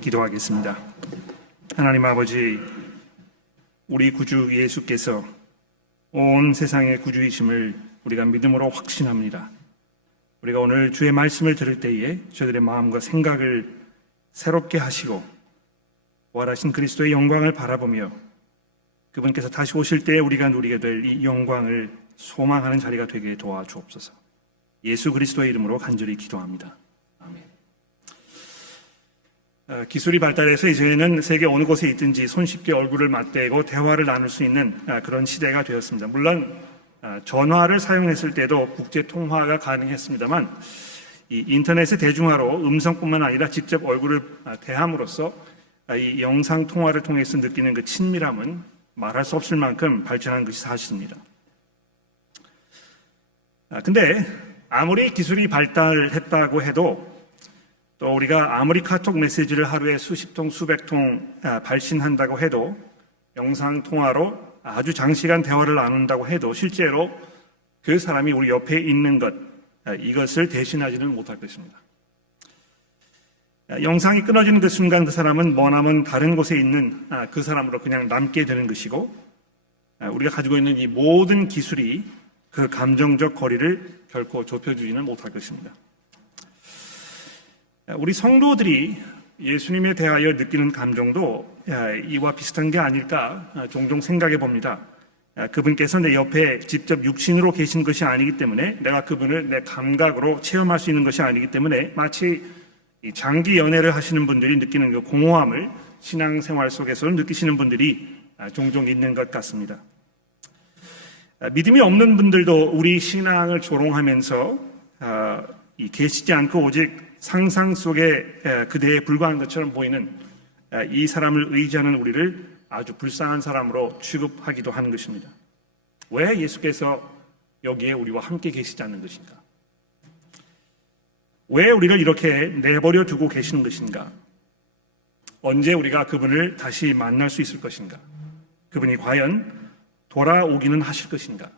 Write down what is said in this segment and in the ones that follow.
기도하겠습니다. 하나님 아버지, 우리 구주 예수께서 온 세상의 구주이심을 우리가 믿음으로 확신합니다. 우리가 오늘 주의 말씀을 들을 때에 저희들의 마음과 생각을 새롭게 하시고 부활하신 그리스도의 영광을 바라보며 그분께서 다시 오실 때에 우리가 누리게 될 이 영광을 소망하는 자리가 되게 도와주옵소서. 예수 그리스도의 이름으로 간절히 기도합니다. 아멘. 기술이 발달해서 이제는 세계 어느 곳에 있든지 손쉽게 얼굴을 맞대고 대화를 나눌 수 있는 그런 시대가 되었습니다. 물론 전화를 사용했을 때도 국제 통화가 가능했습니다만 이 인터넷의 대중화로 음성뿐만 아니라 직접 얼굴을 대함으로써 이 영상 통화를 통해서 느끼는 그 친밀함은 말할 수 없을 만큼 발전한 것이 사실입니다. 근데 아무리 기술이 발달했다고 해도 또 우리가 아무리 카톡 메시지를 하루에 수십 통, 수백 통 발신한다고 해도 영상 통화로 아주 장시간 대화를 나눈다고 해도 실제로 그 사람이 우리 옆에 있는 것, 이것을 대신하지는 못할 것입니다. 영상이 끊어지는 그 순간 그 사람은 머나먼 다른 곳에 있는 그 사람으로 그냥 남게 되는 것이고 우리가 가지고 있는 이 모든 기술이 그 감정적 거리를 결코 좁혀주지는 못할 것입니다. 우리 성도들이 예수님에 대하여 느끼는 감정도 이와 비슷한 게 아닐까 종종 생각해 봅니다. 그분께서 내 옆에 직접 육신으로 계신 것이 아니기 때문에 내가 그분을 내 감각으로 체험할 수 있는 것이 아니기 때문에 마치 장기 연애를 하시는 분들이 느끼는 그 공허함을 신앙생활 속에서 느끼시는 분들이 종종 있는 것 같습니다. 믿음이 없는 분들도 우리 신앙을 조롱하면서 계시지 않고 오직 상상 속에 그대에 불과한 것처럼 보이는 이 사람을 의지하는 우리를 아주 불쌍한 사람으로 취급하기도 하는 것입니다. 왜 예수께서 여기에 우리와 함께 계시지 않는 것인가? 왜 우리를 이렇게 내버려 두고 계시는 것인가? 언제 우리가 그분을 다시 만날 수 있을 것인가? 그분이 과연 돌아오기는 하실 것인가?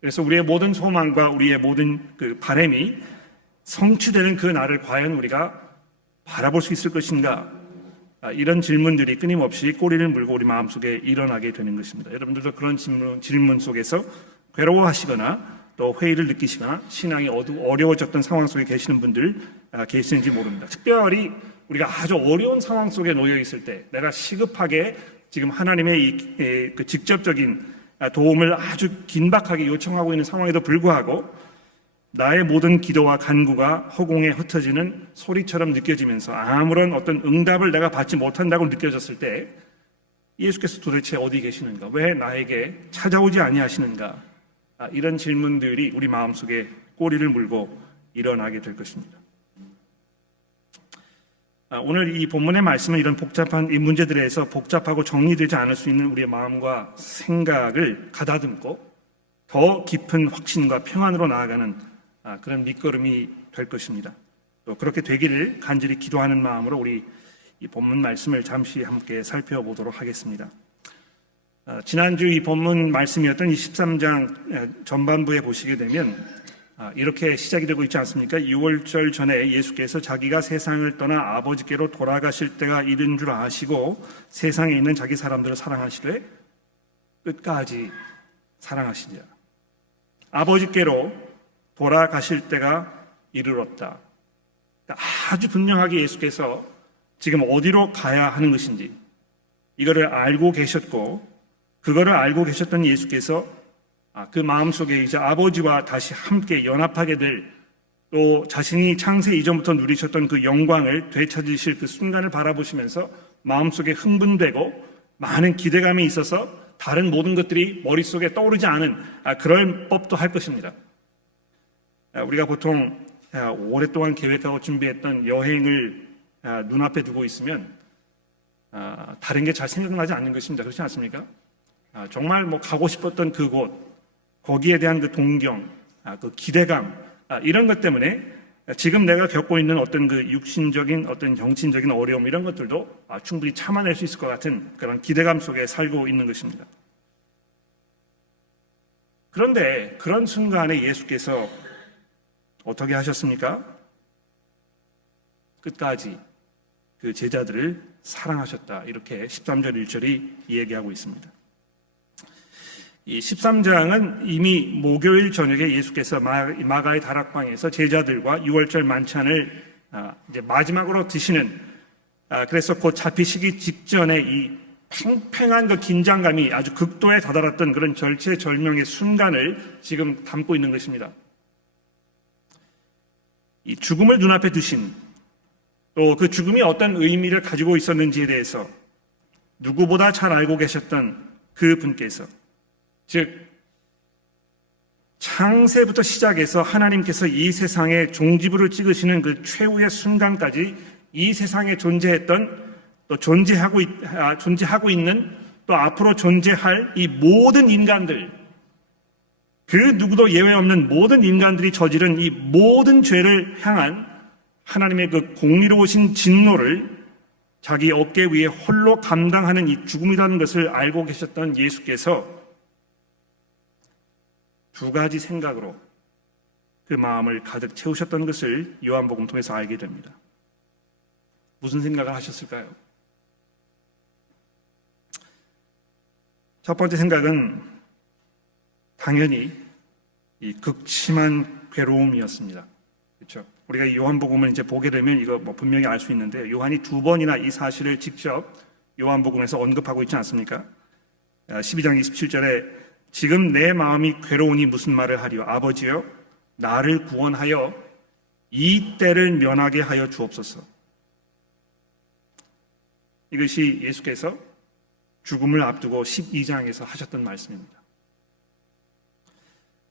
그래서 우리의 모든 소망과 우리의 모든 그 바람이 성취되는 그 날을 과연 우리가 바라볼 수 있을 것인가? 이런 질문들이 끊임없이 꼬리를 물고 우리 마음속에 일어나게 되는 것입니다. 여러분들도 그런 질문 속에서 괴로워하시거나 또 회의를 느끼시거나 신앙이 어려워졌던 상황 속에 계시는 분들 계시는지 모릅니다. 특별히 우리가 아주 어려운 상황 속에 놓여 있을 때 내가 시급하게 지금 하나님의 그 직접적인 도움을 아주 긴박하게 요청하고 있는 상황에도 불구하고 나의 모든 기도와 간구가 허공에 흩어지는 소리처럼 느껴지면서 아무런 어떤 응답을 내가 받지 못한다고 느껴졌을 때 예수께서 도대체 어디 계시는가? 왜 나에게 찾아오지 아니하시는가? 이런 질문들이 우리 마음속에 꼬리를 물고 일어나게 될 것입니다. 오늘 이 본문의 말씀은 이런 복잡한 이 문제들에서 복잡하고 정리되지 않을 수 있는 우리의 마음과 생각을 가다듬고 더 깊은 확신과 평안으로 나아가는 그런 밑거름이 될 것입니다. 또 그렇게 되기를 간절히 기도하는 마음으로 우리 이 본문 말씀을 잠시 함께 살펴보도록 하겠습니다. 지난주 이 본문 말씀이었던 이 13장 전반부에 보시게 되면 이렇게 시작이 되고 있지 않습니까? 6월절 전에 예수께서 자기가 세상을 떠나 아버지께로 돌아가실 때가 이른 줄 아시고 세상에 있는 자기 사람들을 사랑하시되 끝까지 사랑하시니라. 아버지께로 돌아가실 때가 이르렀다. 아주 분명하게 예수께서 지금 어디로 가야 하는 것인지 이거를 알고 계셨고 그거를 알고 계셨던 예수께서 그 마음속에 이제 아버지와 다시 함께 연합하게 될 또 자신이 창세 이전부터 누리셨던 그 영광을 되찾으실 그 순간을 바라보시면서 마음속에 흥분되고 많은 기대감이 있어서 다른 모든 것들이 머릿속에 떠오르지 않은 그럴 법도 할 것입니다. 우리가 보통 오랫동안 계획하고 준비했던 여행을 눈앞에 두고 있으면 다른 게 잘 생각나지 않는 것입니다. 그렇지 않습니까? 정말 가고 싶었던 그곳, 거기에 대한 그 동경, 그 기대감, 이런 것 때문에 지금 내가 겪고 있는 어떤 그 육신적인 어떤 정신적인 어려움 이런 것들도 충분히 참아낼 수 있을 것 같은 그런 기대감 속에 살고 있는 것입니다. 그런데 그런 순간에 예수께서 어떻게 하셨습니까? 끝까지 그 제자들을 사랑하셨다. 이렇게 13절 1절이 이야기하고 있습니다. 이 13장은 이미 목요일 저녁에 예수께서 마가의 다락방에서 제자들과 유월절 만찬을 이제 마지막으로 드시는, 그래서 곧 잡히시기 직전에 이 팽팽한 그 긴장감이 아주 극도에 다다랐던 그런 절체절명의 순간을 지금 담고 있는 것입니다. 이 죽음을 눈앞에 두신, 또 그 죽음이 어떤 의미를 가지고 있었는지에 대해서 누구보다 잘 알고 계셨던 그 분께서, 즉 창세부터 시작해서 하나님께서 이 세상에 종지부를 찍으시는 그 최후의 순간까지 이 세상에 존재했던, 또 존재하고 있는, 또 앞으로 존재할 이 모든 인간들, 그 누구도 예외 없는 모든 인간들이 저지른 이 모든 죄를 향한 하나님의 그 공의로우신 진노를 자기 어깨 위에 홀로 감당하는 이 죽음이라는 것을 알고 계셨던 예수께서 두 가지 생각으로 그 마음을 가득 채우셨던 것을 요한복음 통해서 알게 됩니다. 무슨 생각을 하셨을까요? 첫 번째 생각은 당연히 이 극심한 괴로움이었습니다. 그렇죠? 우리가 이 요한복음을 이제 보게 되면 이거 뭐 분명히 알 수 있는데, 요한이 두 번이나 이 사실을 직접 요한복음에서 언급하고 있지 않습니까? 12장 27절에 지금 내 마음이 괴로우니 무슨 말을 하리요? 아버지여, 나를 구원하여 이 때를 면하게 하여 주옵소서. 이것이 예수께서 죽음을 앞두고 12장에서 하셨던 말씀입니다.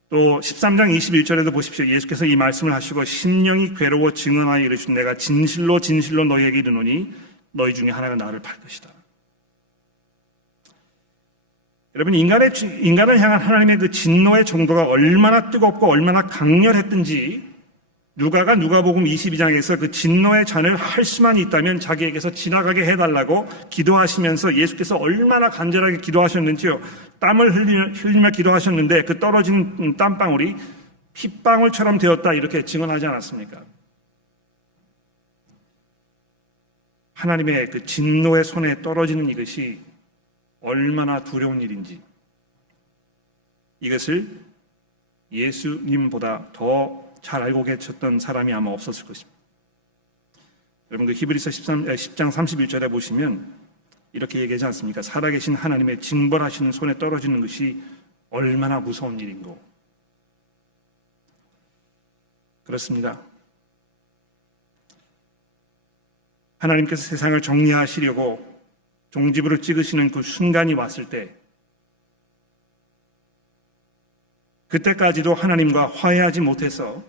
또 13장 21절에도 보십시오. 예수께서 이 말씀을 하시고 심령이 괴로워 증언하여 이르시되 내가 진실로 진실로 너희에게 이르노니 너희 중에 하나가 나를 팔 것이다. 여러분, 인간을 향한 하나님의 그 진노의 정도가 얼마나 뜨겁고 얼마나 강렬했든지 누가가 누가복음 22장에서 그 진노의 잔을 할 수만 있다면 자기에게서 지나가게 해달라고 기도하시면서 예수께서 얼마나 간절하게 기도하셨는지요. 땀을 흘리며 기도하셨는데 그 떨어진 땀방울이 핏방울처럼 되었다, 이렇게 증언하지 않았습니까? 하나님의 그 진노의 손에 떨어지는 이것이 얼마나 두려운 일인지, 이것을 예수님보다 더 잘 알고 계셨던 사람이 아마 없었을 것입니다. 여러분, 그 히브리서 10장 31절에 보시면 이렇게 얘기하지 않습니까? 살아계신 하나님의 징벌하시는 손에 떨어지는 것이 얼마나 무서운 일인고. 그렇습니다. 하나님께서 세상을 정리하시려고 종지부를 찍으시는 그 순간이 왔을 때, 그때까지도 하나님과 화해하지 못해서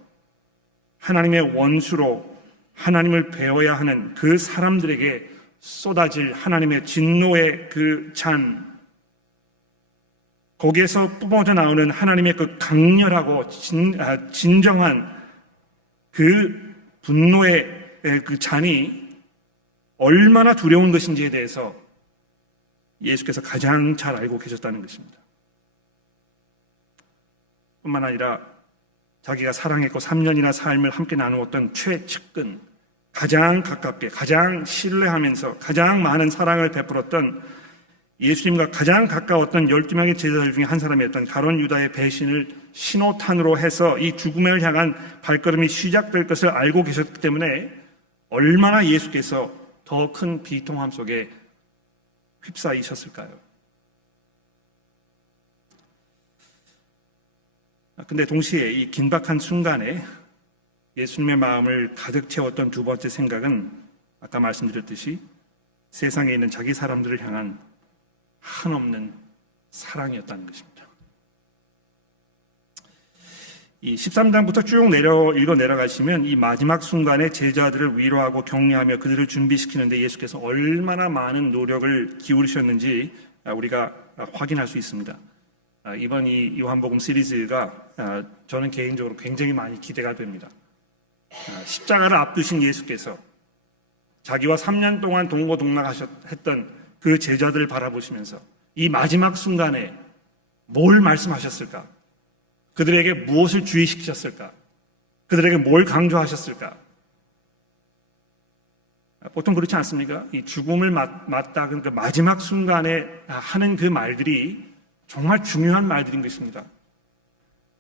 하나님의 원수로 하나님을 배워야 하는 그 사람들에게 쏟아질 하나님의 진노의 그 잔, 거기에서 뿜어져 나오는 하나님의 그 강렬하고 진정한 그 분노의 그 잔이 얼마나 두려운 것인지에 대해서 예수께서 가장 잘 알고 계셨다는 것입니다. 뿐만 아니라 자기가 사랑했고 3년이나 삶을 함께 나누었던 최측근, 가장 가깝게, 가장 신뢰하면서 가장 많은 사랑을 베풀었던 예수님과 가장 가까웠던 12명의 제자들 중에 한 사람이었던 가룟 유다의 배신을 신호탄으로 해서 이 죽음을 향한 발걸음이 시작될 것을 알고 계셨기 때문에 얼마나 예수께서 더 큰 비통함 속에 휩싸이셨을까요? 근데 동시에 이 긴박한 순간에 예수님의 마음을 가득 채웠던 두 번째 생각은 아까 말씀드렸듯이 세상에 있는 자기 사람들을 향한 한없는 사랑이었다는 것입니다. 이 13장부터 쭉 읽어 내려가시면 이 마지막 순간에 제자들을 위로하고 격려하며 그들을 준비시키는데 예수께서 얼마나 많은 노력을 기울이셨는지 우리가 확인할 수 있습니다. 이번 이 요한복음 시리즈가 저는 개인적으로 굉장히 많이 기대가 됩니다. 십자가를 앞두신 예수께서 자기와 3년 동안 동고동락했던 그 제자들을 바라보시면서 이 마지막 순간에 뭘 말씀하셨을까? 그들에게 무엇을 주의시키셨을까? 그들에게 뭘 강조하셨을까? 보통 그렇지 않습니까? 이 죽음을 맞다, 그러니까 마지막 순간에 하는 그 말들이 정말 중요한 말들인 것입니다.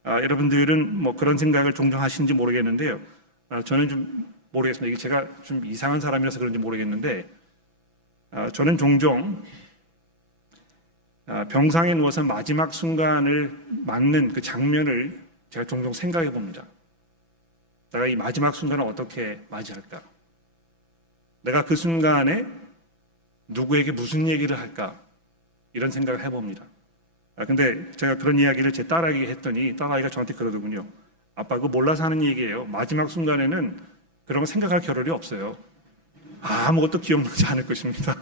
여러분들은 뭐 그런 생각을 종종 하시는지 모르겠는데요. 저는 좀 모르겠습니다. 이게 제가 좀 이상한 사람이라서 그런지 모르겠는데, 저는 종종 병상에 누워서 마지막 순간을 맞는 그 장면을 제가 종종 생각해 봅니다. 내가 이 마지막 순간을 어떻게 맞이할까? 내가 그 순간에 누구에게 무슨 얘기를 할까? 이런 생각을 해봅니다. 근데 제가 그런 이야기를 제 딸아이에게 했더니 딸아이가 저한테 그러더군요. 아빠, 그거 몰라서 하는 얘기예요. 마지막 순간에는 그런 거 생각할 겨를이 없어요. 아무것도 기억나지 않을 것입니다.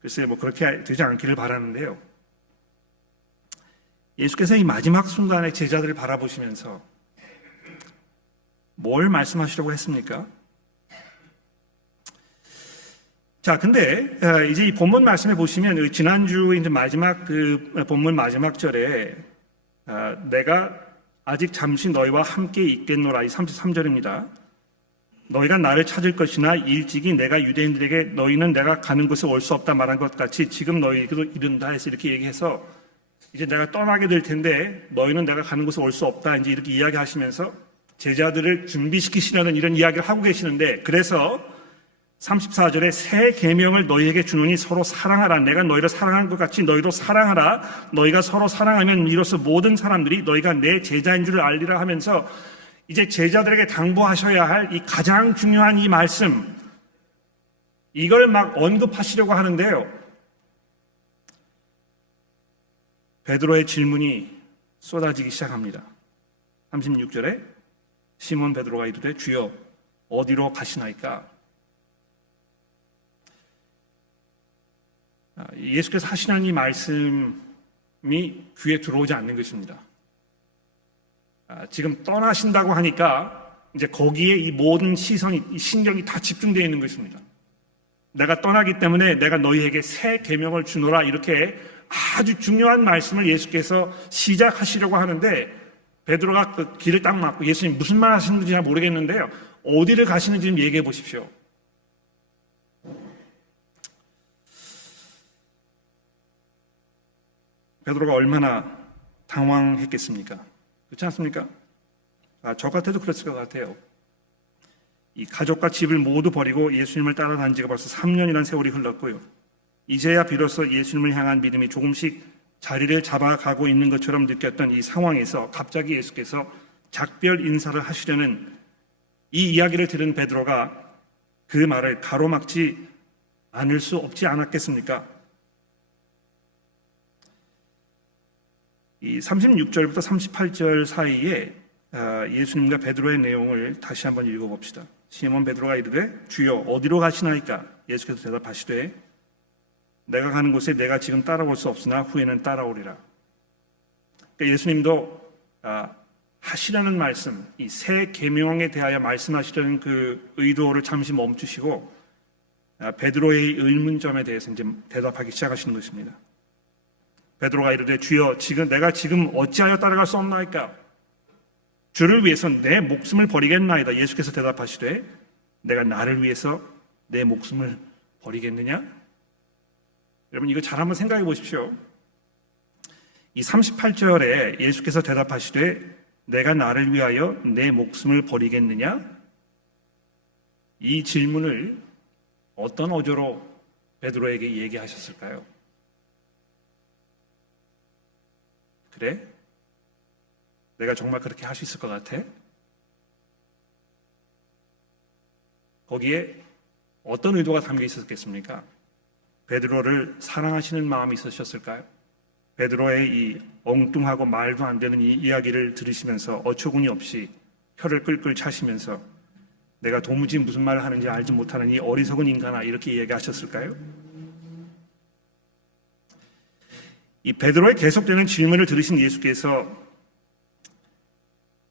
글쎄, 뭐 그렇게 되지 않기를 바라는데요. 예수께서 이 마지막 순간에 제자들을 바라보시면서 뭘 말씀하시려고 했습니까? 자, 근데 이제 이 본문 말씀에 보시면 지난주 이제 마지막 그 본문 마지막 절에 내가 아직 잠시 너희와 함께 있겠노라, 이 33절입니다. 너희가 나를 찾을 것이나 일찍이 내가 유대인들에게 너희는 내가 가는 곳에 올 수 없다 말한 것 같이 지금 너희에게도 이른다 해서 이렇게 얘기해서 이제 내가 떠나게 될 텐데 너희는 내가 가는 곳에 올 수 없다 이제 이렇게 이야기하시면서 제자들을 준비시키시려는 이런 이야기를 하고 계시는데, 그래서 34절에 새 계명을 너희에게 주노니 서로 사랑하라. 내가 너희를 사랑한 것 같이 너희도 사랑하라. 너희가 서로 사랑하면 이로써 모든 사람들이 너희가 내 제자인 줄을 알리라 하면서 이제 제자들에게 당부하셔야 할 이 가장 중요한 이 말씀, 이걸 막 언급하시려고 하는데요. 베드로의 질문이 쏟아지기 시작합니다. 36절에 시몬 베드로가 이르되 주여 어디로 가시나이까? 예수께서 하시는 이 말씀이 귀에 들어오지 않는 것입니다. 지금 떠나신다고 하니까 이제 거기에 이 모든 시선이, 이 신경이 다 집중되어 있는 것입니다. 내가 떠나기 때문에 내가 너희에게 새 계명을 주노라, 이렇게 아주 중요한 말씀을 예수께서 시작하시려고 하는데 베드로가 그 길을 딱 막고 예수님 무슨 말 하시는지 잘 모르겠는데요. 어디를 가시는지 좀 얘기해 보십시오. 베드로가 얼마나 당황했겠습니까? 그렇지 않습니까? 저 같아도 그랬을 것 같아요. 이 가족과 집을 모두 버리고 예수님을 따라다닌 지가 벌써 3년이라는 세월이 흘렀고요. 이제야 비로소 예수님을 향한 믿음이 조금씩 자리를 잡아가고 있는 것처럼 느꼈던 이 상황에서 갑자기 예수께서 작별 인사를 하시려는 이 이야기를 들은 베드로가 그 말을 가로막지 않을 수 없지 않았겠습니까? 이 36절부터 38절 사이에 예수님과 베드로의 내용을 다시 한번 읽어봅시다. 시몬 베드로가 이르되 주여 어디로 가시나이까? 예수께서 대답하시되 내가 가는 곳에 내가 지금 따라올 수 없으나 후에는 따라오리라. 그러니까 예수님도 하시려는 말씀, 이 새 계명에 대하여 말씀하시려는 그 의도를 잠시 멈추시고 베드로의 의문점에 대해서 이제 대답하기 시작하시는 것입니다. 베드로가 이르되 주여 내가 지금 어찌하여 따라갈 수 없나이까? 주를 위해서 내 목숨을 버리겠나이다. 예수께서 대답하시되 내가 나를 위해서 내 목숨을 버리겠느냐? 여러분 이거 잘 한번 생각해 보십시오. 이 38절에 예수께서 대답하시되 내가 나를 위하여 내 목숨을 버리겠느냐? 이 질문을 어떤 어조로 베드로에게 얘기하셨을까요? 그래? 내가 정말 그렇게 할 수 있을 것 같아? 거기에 어떤 의도가 담겨 있었겠습니까? 베드로를 사랑하시는 마음이 있으셨을까요? 베드로의 이 엉뚱하고 말도 안 되는 이 이야기를 들으시면서 어처구니 없이 혀를 끌끌 차시면서 내가 도무지 무슨 말을 하는지 알지 못하는 이 어리석은 인간아, 이렇게 얘기하셨을까요? 이 베드로의 계속되는 질문을 들으신 예수께서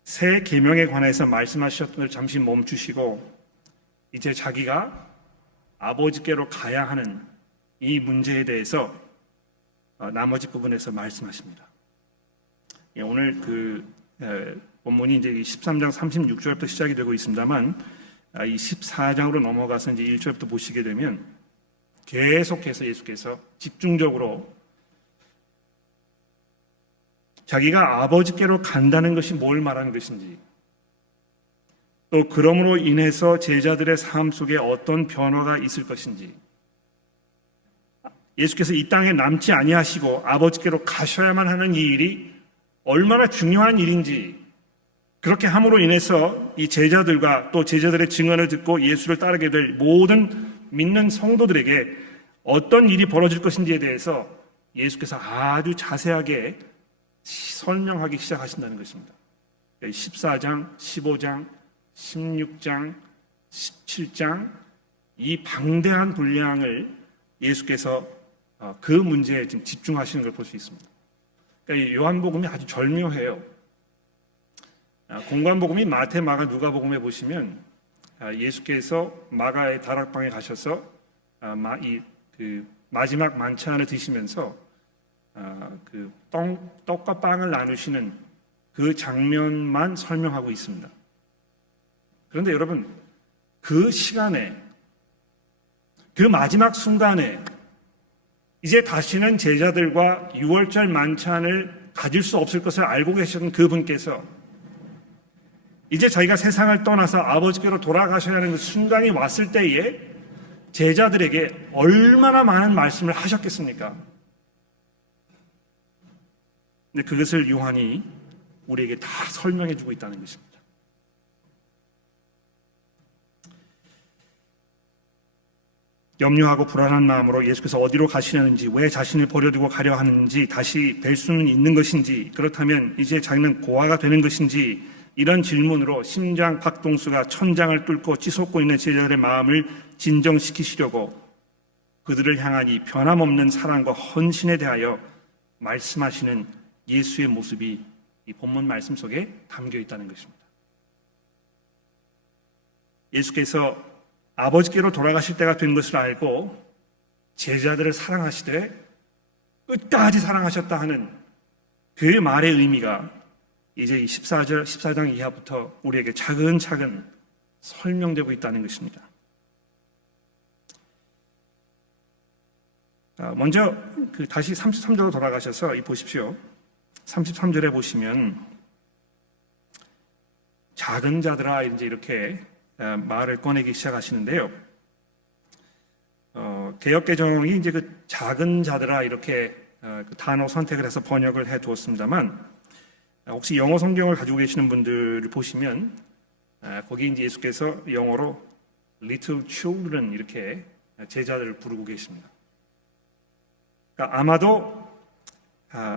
새 계명에 관해서 말씀하셨던 걸 잠시 멈추시고 이제 자기가 아버지께로 가야 하는 이 문제에 대해서 나머지 부분에서 말씀하십니다. 오늘 본문이 이제 13장 36절부터 시작이 되고 있습니다만 이 14장으로 넘어가서 이제 1절부터 보시게 되면 계속해서 예수께서 집중적으로 자기가 아버지께로 간다는 것이 뭘 말하는 것인지, 또 그러므로 인해서 제자들의 삶 속에 어떤 변화가 있을 것인지, 예수께서 이 땅에 남지 아니하시고 아버지께로 가셔야만 하는 이 일이 얼마나 중요한 일인지, 그렇게 함으로 인해서 이 제자들과 또 제자들의 증언을 듣고 예수를 따르게 될 모든 믿는 성도들에게 어떤 일이 벌어질 것인지에 대해서 예수께서 아주 자세하게 설명하기 시작하신다는 것입니다. 14장, 15장, 16장, 17장 이 방대한 분량을 예수께서 그 문제에 지금 집중하시는 걸 볼 수 있습니다. 그러니까 요한복음이 아주 절묘해요. 공관복음이 마태, 마가, 누가복음에 보시면 예수께서 마가의 다락방에 가셔서 마지막 만찬을 드시면서 그 떡과 빵을 나누시는 그 장면만 설명하고 있습니다. 그런데 여러분, 그 시간에, 그 마지막 순간에 이제 다시는 제자들과 유월절 만찬을 가질 수 없을 것을 알고 계셨던 그분께서 이제 자기가 세상을 떠나서 아버지께로 돌아가셔야 하는 그 순간이 왔을 때에 제자들에게 얼마나 많은 말씀을 하셨겠습니까? 근데 그것을 요한이 우리에게 다 설명해 주고 있다는 것입니다. 염려하고 불안한 마음으로 예수께서 어디로 가시려는지, 왜 자신을 버려두고 가려 하는지, 다시 뵐 수는 있는 것인지, 그렇다면 이제 자기는 고아가 되는 것인지, 이런 질문으로 심장 박동수가 천장을 뚫고 찌솟고 있는 제자들의 마음을 진정시키시려고 그들을 향한 이 변함없는 사랑과 헌신에 대하여 말씀하시는 예수의 모습이 이 본문 말씀 속에 담겨 있다는 것입니다. 예수께서 아버지께로 돌아가실 때가 된 것을 알고 제자들을 사랑하시되 끝까지 사랑하셨다 하는 그 말의 의미가 이제 이 14장 이하부터 우리에게 차근차근 설명되고 있다는 것입니다. 먼저 다시 33절로 돌아가셔서 보십시오. 33절에 보시면 작은 자들아 이제 이렇게 말을 꺼내기 시작하시는데요. 개역개정이 이제 그 작은 자들아 이렇게 그 단어 선택을 해서 번역을 해 두었습니다만, 혹시 영어 성경을 가지고 계시는 분들을 보시면 거기 이제 예수께서 영어로 little children 이렇게 제자들을 부르고 계십니다. 그러니까 아마도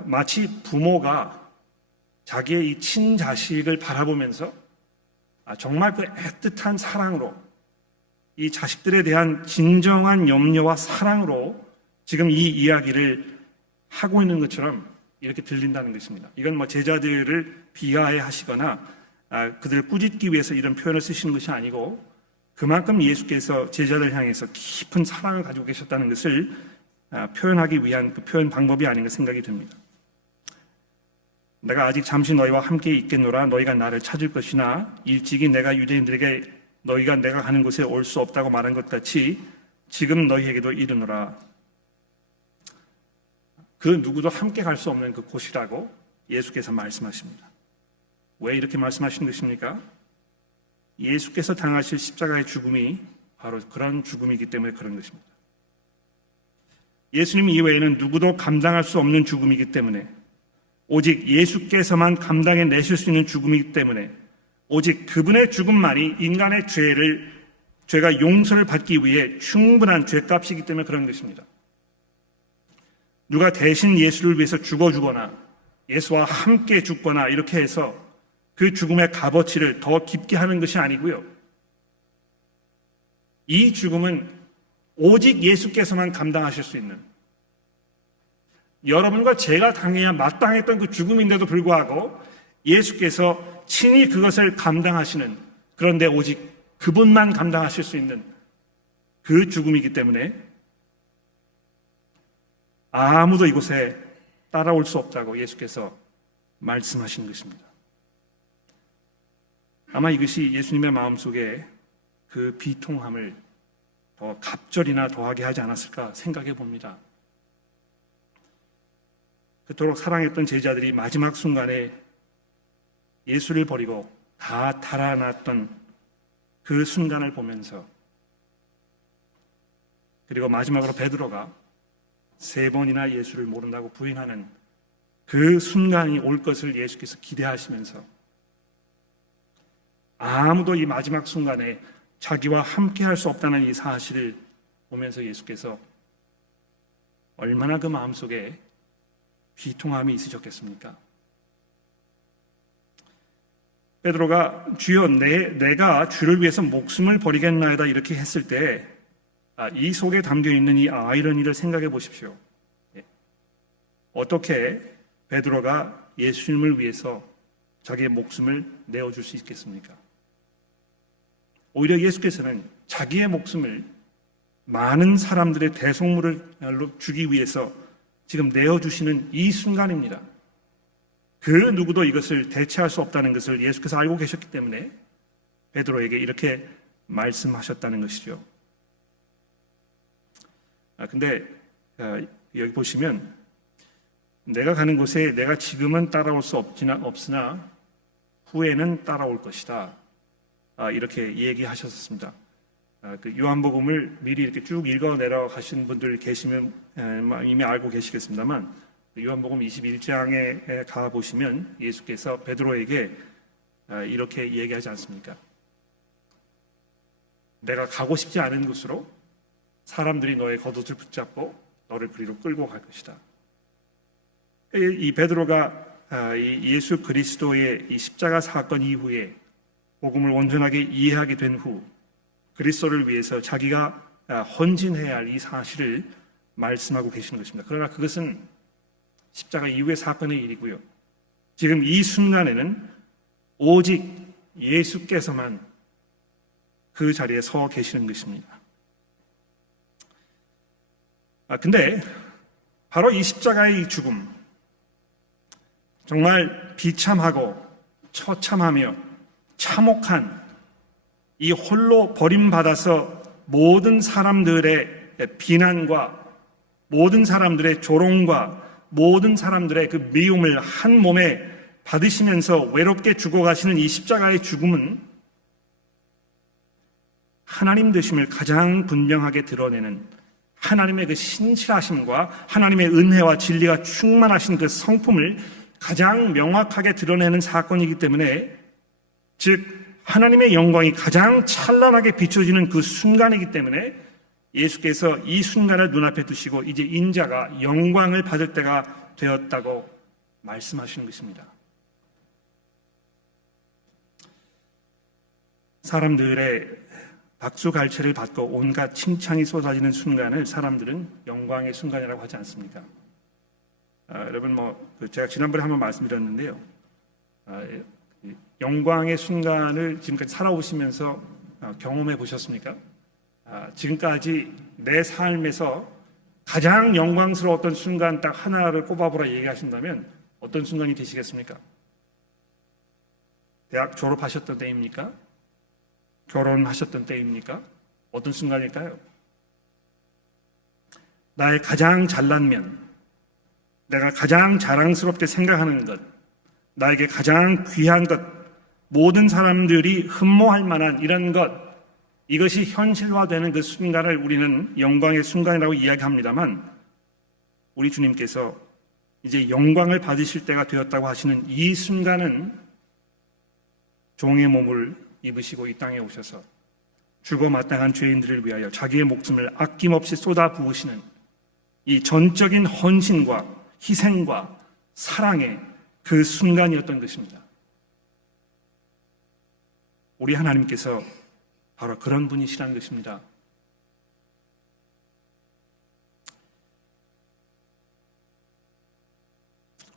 마치 부모가 자기의 이 친자식을 바라보면서 정말 그 애틋한 사랑으로 이 자식들에 대한 진정한 염려와 사랑으로 지금 이 이야기를 하고 있는 것처럼 이렇게 들린다는 것입니다. 이건 뭐 제자들을 비하하시거나 그들을 꾸짖기 위해서 이런 표현을 쓰시는 것이 아니고 그만큼 예수께서 제자들 향해서 깊은 사랑을 가지고 계셨다는 것을 표현하기 위한 그 표현 방법이 아닌가 생각이 듭니다. 내가 아직 잠시 너희와 함께 있겠노라. 너희가 나를 찾을 것이나 일찍이 내가 유대인들에게 너희가 내가 가는 곳에 올 수 없다고 말한 것 같이 지금 너희에게도 이르노라. 그 누구도 함께 갈 수 없는 그 곳이라고 예수께서 말씀하십니다. 왜 이렇게 말씀하시는 것입니까? 예수께서 당하실 십자가의 죽음이 바로 그런 죽음이기 때문에 그런 것입니다. 예수님 이외에는 누구도 감당할 수 없는 죽음이기 때문에, 오직 예수께서만 감당해 내실 수 있는 죽음이기 때문에, 오직 그분의 죽음만이 인간의 죄가 용서를 받기 위해 충분한 죄값이기 때문에 그런 것입니다. 누가 대신 예수를 위해서 죽어주거나 예수와 함께 죽거나 이렇게 해서 그 죽음의 값어치를 더 깊게 하는 것이 아니고요. 이 죽음은 오직 예수께서만 감당하실 수 있는, 여러분과 제가 당해야 마땅했던 그 죽음인데도 불구하고 예수께서 친히 그것을 감당하시는, 그런데 오직 그분만 감당하실 수 있는 그 죽음이기 때문에 아무도 이곳에 따라올 수 없다고 예수께서 말씀하신 것입니다. 아마 이것이 예수님의 마음속에 그 비통함을 더 갑절이나 더하게 하지 않았을까 생각해 봅니다. 그토록 사랑했던 제자들이 마지막 순간에 예수를 버리고 다 달아났던 그 순간을 보면서, 그리고 마지막으로 베드로가 3번이나 예수를 모른다고 부인하는 그 순간이 올 것을 예수께서 기대하시면서 아무도 이 마지막 순간에 자기와 함께 할 수 없다는 이 사실을 보면서 예수께서 얼마나 그 마음속에 비통함이 있으셨겠습니까? 베드로가 주여 내가 주를 위해서 목숨을 버리겠나이다 이렇게 했을 때 이 속에 담겨있는 이 아이러니를 생각해 보십시오. 어떻게 베드로가 예수님을 위해서 자기의 목숨을 내어줄 수 있겠습니까? 오히려 예수께서는 자기의 목숨을 많은 사람들의 대속물로 주기 위해서 지금 내어주시는 이 순간입니다. 그 누구도 이것을 대체할 수 없다는 것을 예수께서 알고 계셨기 때문에 베드로에게 이렇게 말씀하셨다는 것이죠. 근데 여기 보시면 내가 가는 곳에 내가 지금은 따라올 수 없으나 후에는 따라올 것이다. 이렇게 얘기하셨습니다. 그 요한복음을 미리 이렇게 쭉 읽어 내려가신 분들 계시면 이미 알고 계시겠습니다만, 요한복음 21장에 가 보시면 예수께서 베드로에게 이렇게 얘기하지 않습니까? 내가 가고 싶지 않은 곳으로 사람들이 너의 겉옷을 붙잡고 너를 그리로 끌고 갈 것이다. 이 베드로가 이 예수 그리스도의 이 십자가 사건 이후에 복음을 온전하게 이해하게 된 후 그리스도를 위해서 자기가 헌신해야 할 이 사실을 말씀하고 계시는 것입니다. 그러나 그것은 십자가 이후의 사건의 일이고요. 지금 이 순간에는 오직 예수께서만 그 자리에 서 계시는 것입니다. 근데 바로 이 십자가의 죽음, 정말 비참하고 처참하며 참혹한 이 홀로 버림받아서 모든 사람들의 비난과 모든 사람들의 조롱과 모든 사람들의 그 미움을 한 몸에 받으시면서 외롭게 죽어가시는 이 십자가의 죽음은 하나님 되심을 가장 분명하게 드러내는 하나님의 그 신실하심과 하나님의 은혜와 진리가 충만하신 그 성품을 가장 명확하게 드러내는 사건이기 때문에, 즉 하나님의 영광이 가장 찬란하게 비춰지는 그 순간이기 때문에 예수께서 이 순간을 눈앞에 두시고 이제 인자가 영광을 받을 때가 되었다고 말씀하시는 것입니다. 사람들의 박수갈채를 받고 온갖 칭찬이 쏟아지는 순간을 사람들은 영광의 순간이라고 하지 않습니까? 여러분 제가 지난번에 한번 말씀드렸는데요. 영광의 순간을 지금까지 살아오시면서 경험해 보셨습니까? 지금까지 내 삶에서 가장 영광스러웠던 순간 딱 하나를 꼽아보라 얘기하신다면 어떤 순간이 되시겠습니까? 대학 졸업하셨던 때입니까? 결혼하셨던 때입니까? 어떤 순간일까요? 나의 가장 잘난 면, 내가 가장 자랑스럽게 생각하는 것, 나에게 가장 귀한 것, 모든 사람들이 흠모할 만한 이런 것, 이것이 현실화되는 그 순간을 우리는 영광의 순간이라고 이야기합니다만, 우리 주님께서 이제 영광을 받으실 때가 되었다고 하시는 이 순간은 종의 몸을 입으시고 이 땅에 오셔서 죽어 마땅한 죄인들을 위하여 자기의 목숨을 아낌없이 쏟아 부으시는 이 전적인 헌신과 희생과 사랑의 그 순간이었던 것입니다. 우리 하나님께서 바로 그런 분이시라는 것입니다.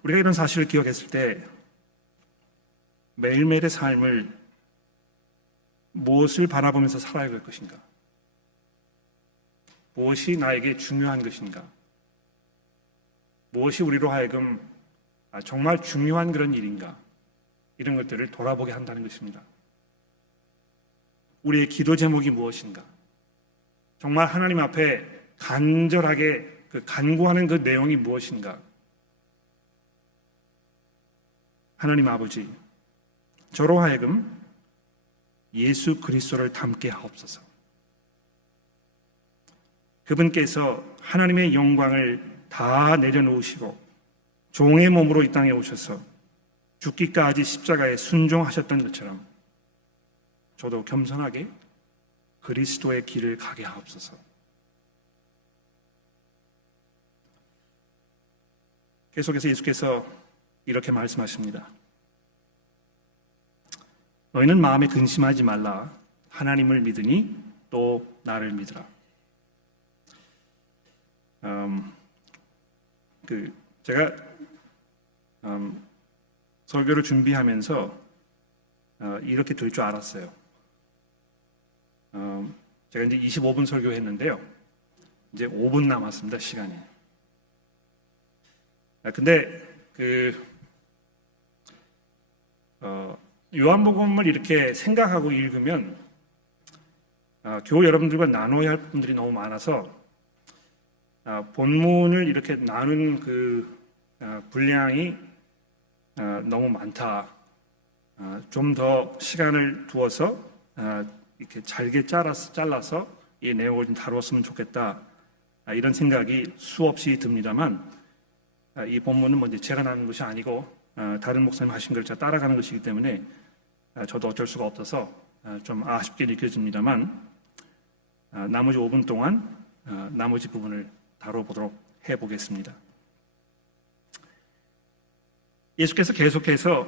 우리가 이런 사실을 기억했을 때 매일매일의 삶을 무엇을 바라보면서 살아야 할 것인가? 무엇이 나에게 중요한 것인가? 무엇이 우리로 하여금 정말 중요한 그런 일인가? 이런 것들을 돌아보게 한다는 것입니다. 우리의 기도 제목이 무엇인가? 정말 하나님 앞에 간절하게 간구하는 그 내용이 무엇인가? 하나님 아버지, 저로 하여금 예수 그리스도를 닮게 하옵소서. 그분께서 하나님의 영광을 다 내려놓으시고 종의 몸으로 이 땅에 오셔서 죽기까지 십자가에 순종하셨던 것처럼 저도 겸손하게 그리스도의 길을 가게 하옵소서. 계속해서 예수께서 이렇게 말씀하십니다. 너희는 마음에 근심하지 말라. 하나님을 믿으니 또 나를 믿으라. 제가 설교를 준비하면서 이렇게 될 줄 알았어요. 제가 이제 25분 설교했는데요. 이제 5분 남았습니다, 시간이. 근데 요한복음을 이렇게 생각하고 읽으면 교우 여러분들과 나눠야 할 부분들이 너무 많아서 본문을 이렇게 나눈 분량이 너무 많다. 좀 더 시간을 두어서 이렇게 잘게 잘라서 이 내용을 좀 다루었으면 좋겠다. 이런 생각이 수없이 듭니다만 이 본문은 뭐 이제 제가 나눈 것이 아니고 다른 목사님 하신 걸 제가 따라가는 것이기 때문에 저도 어쩔 수가 없어서 좀 아쉽게 느껴집니다만 나머지 5분 동안 나머지 부분을 다뤄보도록 해보겠습니다. 예수께서 계속해서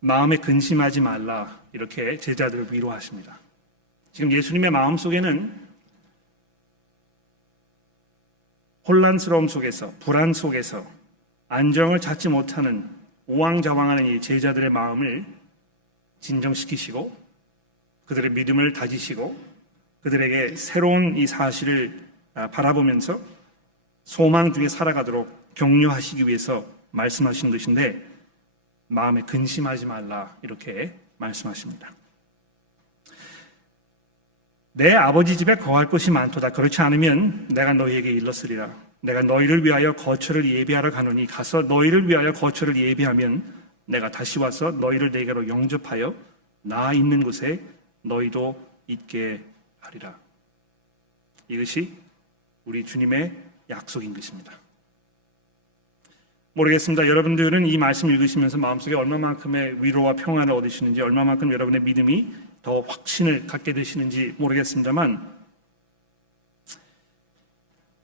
마음에 근심하지 말라 이렇게 제자들을 위로하십니다. 지금 예수님의 마음속에는 혼란스러움 속에서 불안 속에서 안정을 찾지 못하는 우왕좌왕하는 이 제자들의 마음을 진정시키시고 그들의 믿음을 다지시고 그들에게 새로운 이 사실을 바라보면서 소망 중에 살아가도록 격려하시기 위해서 말씀하신 것인데 마음에 근심하지 말라 이렇게 말씀하십니다. 내 아버지 집에 거할 곳이 많도다. 그렇지 않으면 내가 너희에게 일렀으리라. 내가 너희를 위하여 거처를 예비하러 가노니 가서 너희를 위하여 거처를 예비하면 내가 다시 와서 너희를 내게로 영접하여 나 있는 곳에 너희도 있게 하리라. 이것이 우리 주님의 약속인 것입니다. 모르겠습니다. 여러분들은 이 말씀 읽으시면서 마음속에 얼마만큼의 위로와 평안을 얻으시는지 얼마만큼 여러분의 믿음이 더 확신을 갖게 되시는지 모르겠습니다만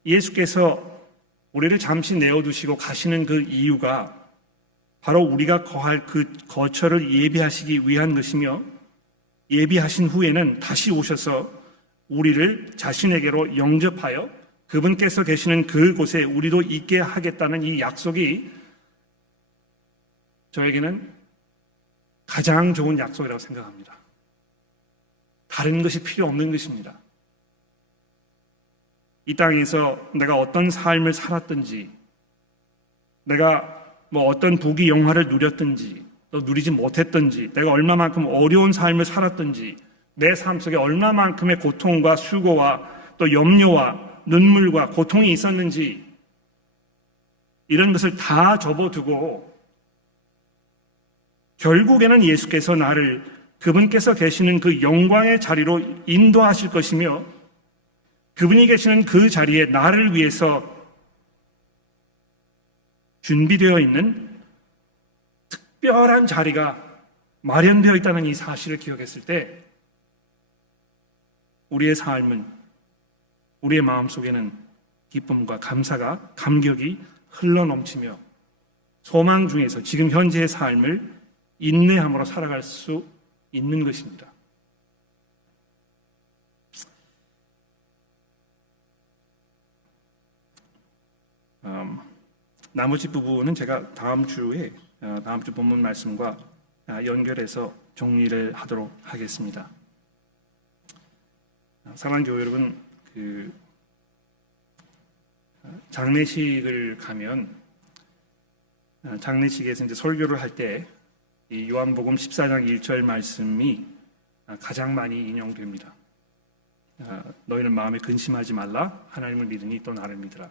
예수께서 우리를 잠시 내어두시고 가시는 그 이유가 바로 우리가 거할 그 거처를 예비하시기 위한 것이며 예비하신 후에는 다시 오셔서 우리를 자신에게로 영접하여 그분께서 계시는 그곳에 우리도 있게 하겠다는 이 약속이 저에게는 가장 좋은 약속이라고 생각합니다. 다른 것이 필요 없는 것입니다. 이 땅에서 내가 어떤 삶을 살았든지 내가 어떤 부귀 영화를 누렸든지 또 누리지 못했든지 내가 얼마만큼 어려운 삶을 살았든지 내 삶 속에 얼마만큼의 고통과 수고와 또 염려와 눈물과 고통이 있었는지 이런 것을 다 접어두고 결국에는 예수께서 나를 그분께서 계시는 그 영광의 자리로 인도하실 것이며 그분이 계시는 그 자리에 나를 위해서 준비되어 있는 특별한 자리가 마련되어 있다는 이 사실을 기억했을 때 우리의 삶은 우리의 마음속에는 기쁨과 감사가 감격이 흘러넘치며 소망 중에서 지금 현재의 삶을 인내함으로 살아갈 수 있는 것입니다. 나머지 부분은 제가 다음 주 본문 말씀과 연결해서 정리를 하도록 하겠습니다. 사랑하는 교회 여러분, 장례식을 가면 장례식에서 이제 설교를 할 때 이 요한복음 14장 1절 말씀이 가장 많이 인용됩니다. 너희는 마음에 근심하지 말라. 하나님을 믿으니 또 나를 믿으라.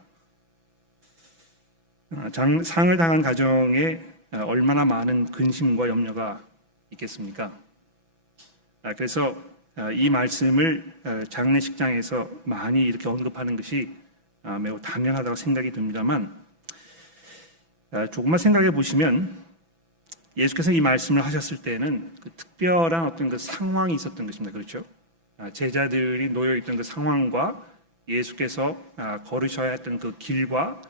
상을 당한 가정에 얼마나 많은 근심과 염려가 있겠습니까? 그래서 이 말씀을 장례식장에서 많이 이렇게 언급하는 것이 매우 당연하다고 생각이 듭니다만, 조금만 생각해 보시면 예수께서 이 말씀을 하셨을 때는 그 특별한 어떤 그 상황이 있었던 것입니다. 그렇죠? 제자들이 놓여 있던 그 상황과 예수께서 걸으셔야 했던 그 길과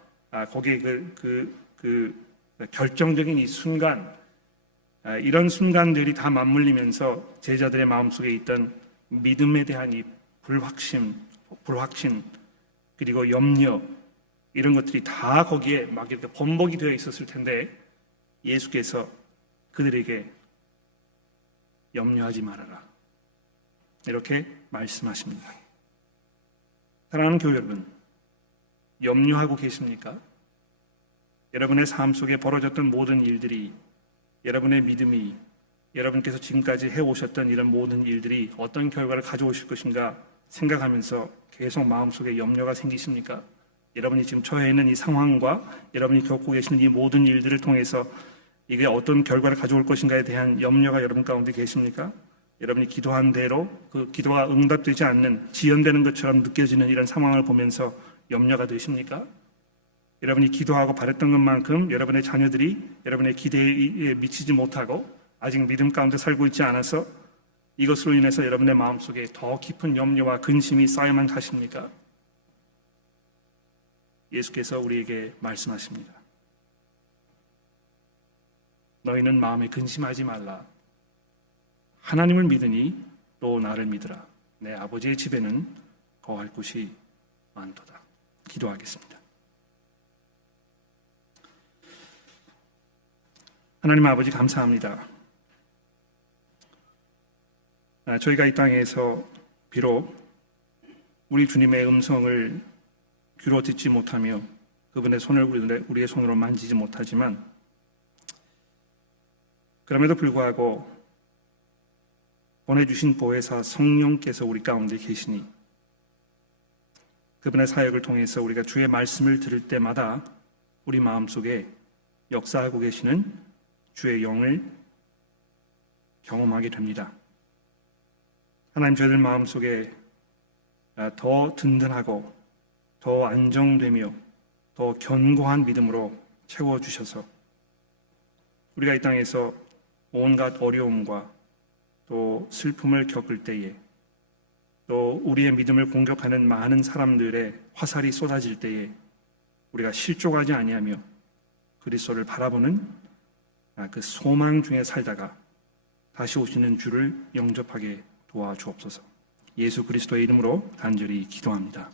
거기에 그 결정적인 이 순간, 이런 순간들이 다 맞물리면서 제자들의 마음속에 있던 믿음에 대한 이 불확신, 그리고 염려, 이런 것들이 다 거기에 막 이렇게 번복이 되어 있었을 텐데, 예수께서 그들에게 염려하지 말아라, 이렇게 말씀하십니다. 사랑하는 교회 여러분, 염려하고 계십니까? 여러분의 삶 속에 벌어졌던 모든 일들이, 여러분의 믿음이, 여러분께서 지금까지 해오셨던 이런 모든 일들이 어떤 결과를 가져오실 것인가 생각하면서 계속 마음속에 염려가 생기십니까? 여러분이 지금 처해 있는 이 상황과 여러분이 겪고 계시는 이 모든 일들을 통해서 이게 어떤 결과를 가져올 것인가에 대한 염려가 여러분 가운데 계십니까? 여러분이 기도한 대로 그 기도가 응답되지 않는, 지연되는 것처럼 느껴지는 이런 상황을 보면서 염려가 되십니까? 여러분이 기도하고 바랬던 것만큼 여러분의 자녀들이 여러분의 기대에 미치지 못하고 아직 믿음 가운데 살고 있지 않아서 이것으로 인해서 여러분의 마음속에 더 깊은 염려와 근심이 쌓여만 가십니까? 예수께서 우리에게 말씀하십니다. 너희는 마음에 근심하지 말라. 하나님을 믿으니 또 나를 믿으라. 내 아버지의 집에는 거할 곳이 많도다. 기도하겠습니다. 하나님 아버지, 감사합니다. 저희가 이 땅에서 비록 우리 주님의 음성을 귀로 듣지 못하며 그분의 손을 우리의 손으로 만지지 못하지만, 그럼에도 불구하고 보내주신 보혜사 성령께서 우리 가운데 계시니 그분의 사역을 통해서 우리가 주의 말씀을 들을 때마다 우리 마음속에 역사하고 계시는 주의 영을 경험하게 됩니다. 하나님, 저희들 마음속에 더 든든하고 더 안정되며 더 견고한 믿음으로 채워주셔서 우리가 이 땅에서 온갖 어려움과 또 슬픔을 겪을 때에, 또 우리의 믿음을 공격하는 많은 사람들의 화살이 쏟아질 때에 우리가 실족하지 아니하며 그리스도를 바라보는 그 소망 중에 살다가 다시 오시는 주를 영접하게 도와주옵소서. 예수 그리스도의 이름으로 간절히 기도합니다.